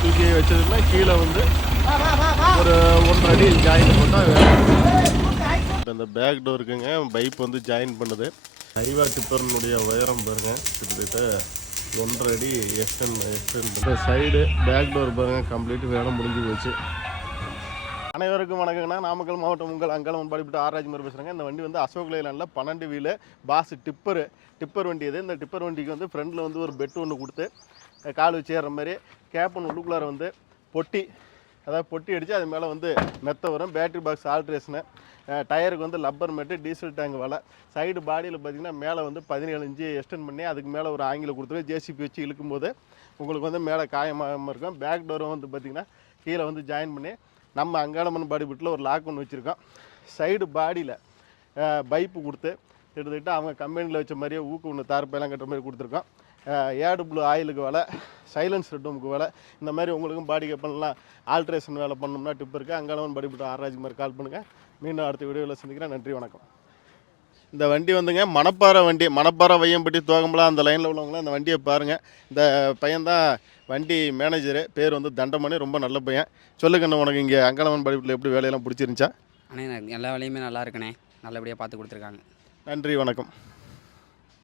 தூக்கி வச்சதுன்னா கீழே வந்து ஒரு 1.5 அடி ஜாயின் போட்டால் இந்த பேக் டோருக்குங்க பைப் வந்து ஜாயின் பண்ணுது. ஹைவா டிப்பர்னுடைய உயரம் பாருங்க, கிட்டத்தட்ட 1.5 அடி எக்ஸ்டெண்ட் சைடு பேக் டோர் பாருங்க, கம்ப்ளீட் வேலை முடிஞ்சு போச்சு. அனைவருக்கும் வணக்கங்கண்ணா. நாமக்கல் மாவட்டம் உங்கள் அங்காளம்மன் பாடிப்பட்டு ஆராய்ச்சி பேசுகிறேங்க. இந்த வண்டி வந்து அசோக் லேலண்டில் 12 வீலு பாஸ் டிப்பர் வண்டி இது. இந்த டிப்பர் வண்டிக்கு வந்து ஃப்ரண்டில் வந்து ஒரு பெட் ஒன்று கொடுத்து கால் வச்சு ஏறுற மாதிரி கேப்பன் உள்ளுக்குள்ளார வந்து பொட்டி, அதாவது பொட்டி அடித்து அது மேலே வந்து மெத்த வரும். பேட்ரி பாக்ஸ் ஆல்ட்ரேஷனு, டயருக்கு வந்து லப்பர் மேட்டு, டீசல் டேங்க் வலை. சைடு பாடியில் பார்த்திங்கன்னா மேலே வந்து 17 இன்ச்சு எக்ஸ்டெண்ட் பண்ணி அதுக்கு மேலே ஒரு ஆங்கில கொடுத்துரு ஜேசிபி வச்சு இழுக்கும்போது உங்களுக்கு வந்து மேலே காயமாக இருக்கும். பேக் டோரும் வந்து பார்த்திங்கன்னா கீழே வந்து ஜாயின் பண்ணி நம்ம அங்காளம்மன் பாடிப்பட்டில் ஒரு லாக் ஒன்று வச்சுருக்கோம். சைடு பாடியில் பைப்பு கொடுத்து கிட்டத்தட்ட அவங்க கம்பெனியில் வச்ச மாதிரியே ஊக்கு ஒன்று தார்ப்பையெல்லாம் கட்டுற மாதிரி கொடுத்துருக்கோம். ஏடு ப்ளூ ஆயிலுக்கு வேலை, சைலன்ஸ் ரெட்டமுக்கு வேலை. இந்த மாதிரி உங்களுக்கும் பாடி கப்பல்லாம் ஆல்ட்ரேஷன் வேலை பண்ணோம்னா டிப் இருக்குது. அங்காளம்மன் பாடிப்பட்டு ஆராய்ச்சி மாதிரி கால் பண்ணுங்கள். மீண்டும் அடுத்த வீடியோவில் சந்திக்கிறேன். நன்றி, வணக்கம். இந்த வண்டி வந்துங்க மணப்பாறை வண்டி, மணப்பாறை வையம்பட்டி தோகம்பலாம் அந்த லைனில் உள்ளவங்களாம் இந்த வண்டியை பாருங்கள். இந்த பையன்தான் வண்டி மேனேஜரு, பேர் வந்து தண்டமணி. ரொம்ப நல்ல பையன். சொல்லுங்கண்ணா, உனக்கு இங்கே அங்காளம்மன் பாடிப்பட்டில் எப்படி வேலையெல்லாம் பிடிச்சிருந்துச்சா? அண்ணே, எல்லா வேலையுமே நல்லா இருக்குண்ணே. நல்லபடியாக பார்த்து கொடுத்துருக்காங்க. நன்றி, வணக்கம்.